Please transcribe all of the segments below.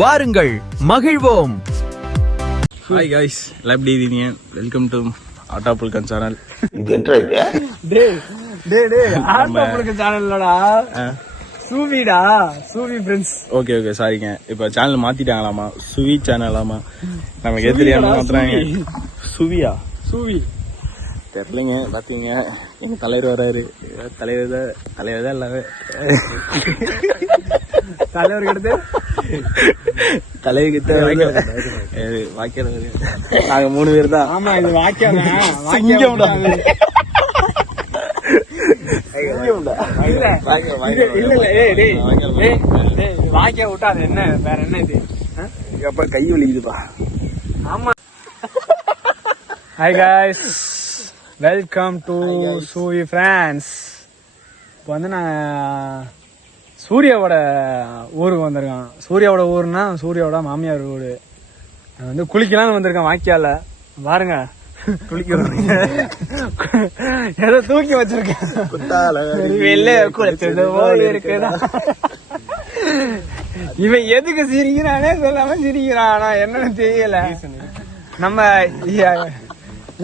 வாருங்கள் மகிழ்வோம். Hi guys, எல்லாம் எப்படி இருக்கீங்க? வெல்கம் டு ஆட்டோ புல்கன் சேனல். சூவிடா, சூவி ஃப்ரெண்ட்ஸ். ஓகே சாரிங்க, இப்ப சேனல் மாத்திட்டாங்களாமா, சுவி சேனலாமா, நமக்கு எது தெரியாம மாத்துறாங்க. சுவியா? சூவி தெரியலங்க. பாத்தீங்க, எங்க தலைவர் வராரு. தலைவர் தான் இல்லாத தலைவர் கிட்ட தலைவர்கிட்ட வாக்கிறது நாங்க 3 பேர் தான். ஆமா, இது வாக்கியம் வாக்கிய விட்டா அது என்ன, வேற என்ன இது? அப்ப கை வலிக்குதுப்பா. ஆமா. ஹாய் காய்ஸ், வெல்கம் டு சூவி ஃப்ரான்ஸ். இப்போ வந்து நான் சூர்யாவோட ஊருக்கு வந்திருக்கேன். சூர்யாவோட ஊர்னா சூர்யாவோட மாமியார் ஊரு. நான் வந்து குளிக்கலாம்னு வந்திருக்கேன் வாக்கியால. பாருங்க, குளிக்கிறோம். ஏதோ தூக்கி வச்சிருக்கேன். இவன் எதுக்கு சிரிக்கிறானே சொல்லாம சிரிக்கிறான். ஆனா என்னன்னு தெரியல. நம்ம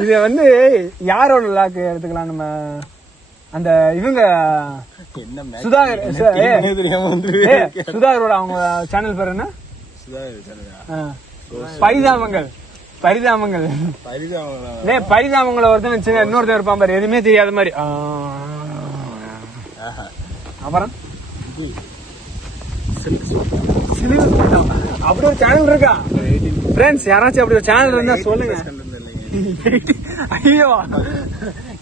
இத வந்து யாரோட லாக்கு எடுத்துக்கலாம்? நம்ம அந்த இவங்க சுதாகர், சுதாகரோட அவங்க சேனல் பேர் என்ன? பரிதாபங்கள். பரிதாபங்களை ஒருத்தன் இன்னொருத்தன் இருப்பான் பாரு, எதுவுமே தெரியாத மாதிரி. அப்புறம் அப்படி ஒரு சேனல் இருக்கா ஃப்ரெண்ட்ஸ்? யாராச்சும் அப்படி ஒரு சேனல் இருந்தா சொல்லுங்க. ஐயோ,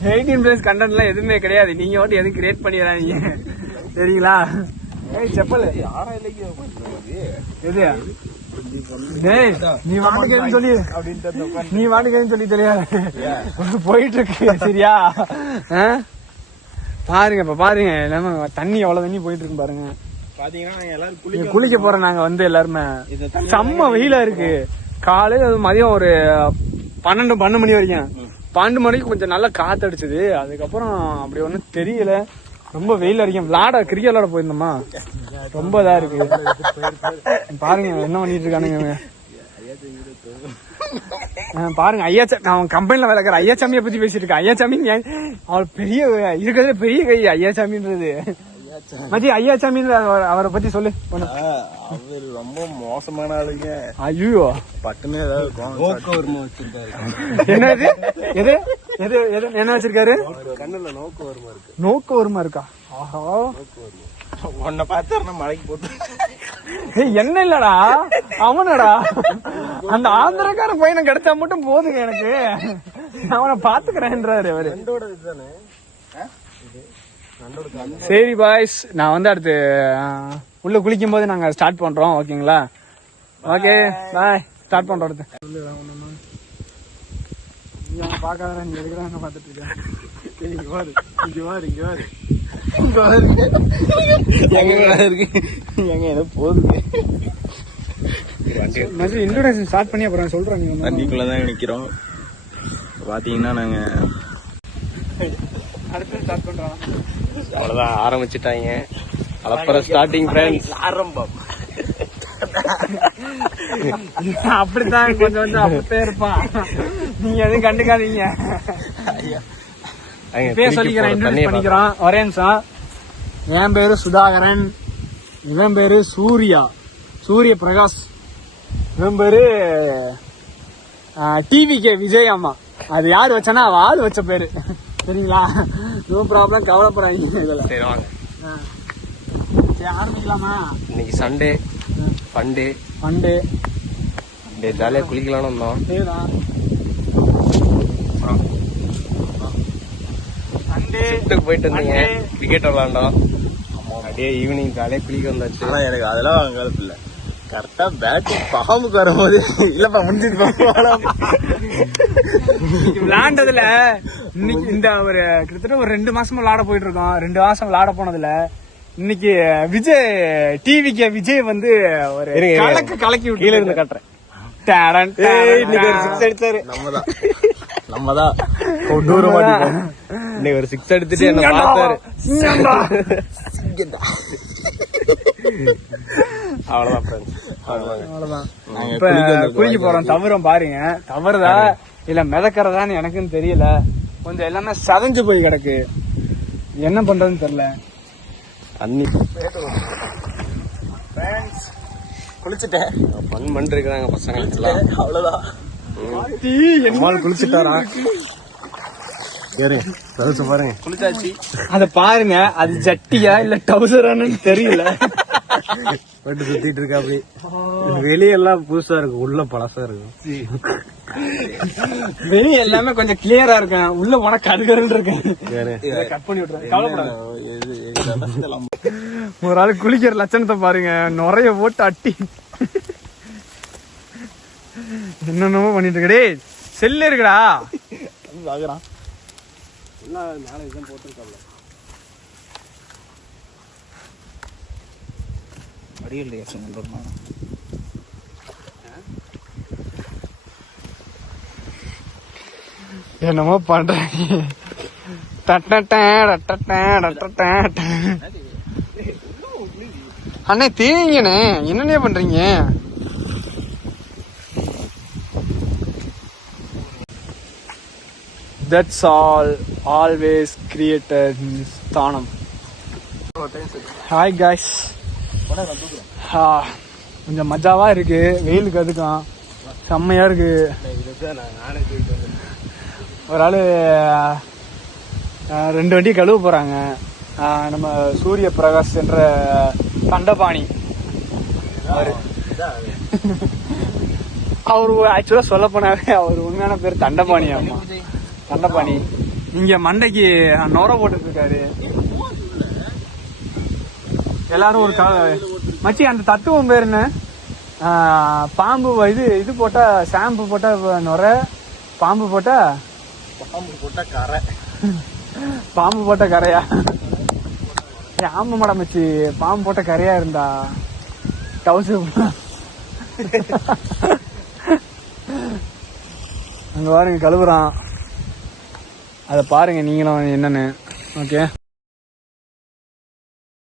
18+ கண்டென்ட்லாம் எதுவுமே கிடையாது. நீங்க வந்து எதுவும் கிரியேட் பண்ணிடுறாங்க, சரிங்களா? செப்பல் எது? நீ வாட்டுக்கு சொல்லி தெரியாது, போயிட்டு இருக்கு. சரியா? பாருங்க, இப்ப பாருங்க, எல்லாமே தண்ணி எவ்வளவு தண்ணி போயிட்டு இருக்கு பாருங்க. பாத்தீங்கன்னா குளிக்க போறோம் நாங்க வந்து எல்லாருமே. செம்ம வெயிலா இருக்கு. காலையில மதியம் ஒரு 12 மணி வரைக்கும். 12 மணிக்கு கொஞ்சம் நல்லா காத்து அடிச்சது. அதுக்கப்புறம் அப்படி ஒன்றும் தெரியல. ரொம்ப வெயில் அடிக்கும். கிரிக்கெட் விளாட போயிருந்தோமா, ரொம்ப இதா இருக்கு. பாருங்க என்ன பண்ணிட்டு இருக்கானுங்க. பாருங்க, ஐயாச்சாமி, அவன் கம்பெனில வேலை இருக்கிற ஐயாச்சாமியை பத்தி பேசிட்டு இருக்கா. ஐயாச்சாமி அவள் பெரிய இருக்கிறது, பெரிய கை ஐயாச்சாமின்றது. மதி ஐயாச்சாமி அவரை பத்தி சொல்லு. அவரு ரொம்ப மோசமான ஆளுங்க. ஐயோ, பட்டுன்னு ஏதாவது என்னது? எது எது எது என்ன வச்சிருக்காரு? கண்ணுல நோக்கு வருமா இருக்கா? ஆஹா, உன்னை பார்த்தா மழைக்கு போட்டு என்ன இல்லடா, அவனடா அந்த ஆந்திரக்கார பையனை கிடைச்சா மட்டும் போதுங்க எனக்கு. அவனை பாத்துக்கிறேன்றாரு அவரு. சரி பாய்ஸ், நான் வந்து அடுத்து உள்ள குளிக்கும் போது நாங்க ஸ்டார்ட் பண்றோம். ஓகேங்களா? ஓகே பாய், ஸ்டார்ட் பண்றோம். அடுத்து பாக்காத, நீ எடுக்கிறாங்க பாத்துட்டு இருக்கேன். இன்ட்ரோடக்ஷன் ஸ்டார்ட் பண்ணி அப்புறம் சொல்றேன். நீங்க தண்ணிக்குள்ளதான் நிக்கிறோம். பாத்தீங்கன்னா நாங்க அடுத்து ஸ்டார்ட் பண்றோம். அவ்வளவுதான், ஆரம்பிச்சுட்டாங்க. அப்புறம் ஸ்டார்டிங் ஃப்ரெண்ட்ஸ், ஆரம்பம். அப்படித்தான் கொஞ்சம் அப்படியே இருப்பான். நீங்க எதுவும் கண்டுக்காதீங்க. பேர் சொல்லிக்கிறேன், இன்ட்ரோடியூஸ் பண்ணிக்கிறோம். ஒரே நிமிஷம். என் பேரு சுதாகரன், இவன் பேரு சூரிய பிரகாஷ், இவன் பேரு டிவிகே விஜய். அம்மா, அது யாரு வச்சானா அவ ஆள் வச்ச பேரு, சரிங்களா? நோ ப்ராப்ளம், கவலைப்படாதீங்க. சரி வாங்க, சரி ஆரம்பிக்கலாமா? இன்னைக்கு சண்டே, ஃபண்டே ஜாலியா குளிக்கலாம்னு வந்தோம். போயிட்டு இருந்தீங்க, கிரிக்கெட் விளாண்டோம். அப்படியே ஈவினிங் ஜாலியா குளிக்க வந்தாச்சு. ஆனா எனக்கு அதெல்லாம் வாங்கறது இல்ல. கரெக்டா பேட் பாம்புக்கு வரும்போது இல்லப்பா முடிஞ்சிட்டு விளையாண்டதுல இன்னைக்கு இந்த ஒரு கிட்டத்தட்ட ஒரு 2 மாசமா விளையாட போயிட்டு இருக்கோம். 2 மாசம் விளையாட போனதுல இன்னைக்கு டிவிக்கு விஜய் வந்து ஒரு கலக்கி விட்டு கீழே இருந்து கட்டுறேன். நம்மதான் கொண்டூர மாட்டோம். இன்னைக்கு ஒரு 6 எடுத்துட்டு என்ன பார்த்தாரு. அவ்வளவுதான் ஃப்ரெண்ட்ஸ், அவ்வளவுதான். அவ்வளவுதான். நாங்க இப்ப குளிக்க குளிக்க போறோம். தவறும் பாருங்க, தவறுதா இல்ல மிதக்கிறதான்னு எனக்குன்னு தெரியல. கொஞ்சம் எல்லாமே சதஞ்சு போய் கிடக்கு, என்ன பண்றதுன்னு தெரியல. தண்ணி குளிச்சுட்டேன், ஃபன் பண்ணிருக்காங்க பசங்க. அவ்வளவுதான், குளிச்சுட்டாரா? பாருங்க, குளிச்சாச்சு. அத பாருங்க, அது ஜட்டியா இல்ல டவுசரானு தெரியல. போட்டு சுத்திட்டு இருக்கா. அப்படி வெளியெல்லாம் புதுசா இருக்கு, உள்ள பழசா இருக்கு. வெளிய எல்லாமே கொஞ்சம் கிளியரா இருக்கேன், உள்ள போனா கடுகருன்னு இருக்கேன். கட் பண்ணி விட்டுறேன், கவலைப்படாத. ஒரு ஆள் குளிக்கிற லட்சணத்தை பாருங்க, நுரைய போட்டு அட்டி என்னென்னமோ பண்ணிட்டு இருக்கடே. செல்லு இருக்குடா பாக்குறான். என்னமோ பண்றாங்க. அண்ணே தேங்கண்ணே, என்னண்ணே பண்றீங்க? That's all, always created ஸ்தானம். ஹாய் காய்ஸ், கொஞ்சம் மஜாவா இருக்கு, வெயிலுக்கு அதுக்கும் செம்மையா இருக்கு. ஒரு ஆளு 2 வண்டி கழுவ போறாங்க. நம்ம சூரிய பிரகாஷ் என்ற தண்டபாணி அவரு ஆக்சுவலா சொல்ல போனாவே அவர் உண்மையான பேர் தண்டபாணி. ஆமா, தண்டபாணி. இங்க மண்டைக்கு நொர போட்டு இருக்காரு. எல்லாரும் ஒரு மச்சி, அந்த தத்துவம் பேர் என்ன? பாம்பு இது போட்டா ஷாம்பு போட்டா நொர, பாம்பு போட்டா கரை, பாம்பு போட்ட கரையா? ஆமா மேடம் மச்சி, பாம்பு போட்ட கரையா இருந்தா டவுசர் அங்க பாருங்க கழுவுறான், அத பாருங்க நீங்களும் என்னன்னு. ஓகே.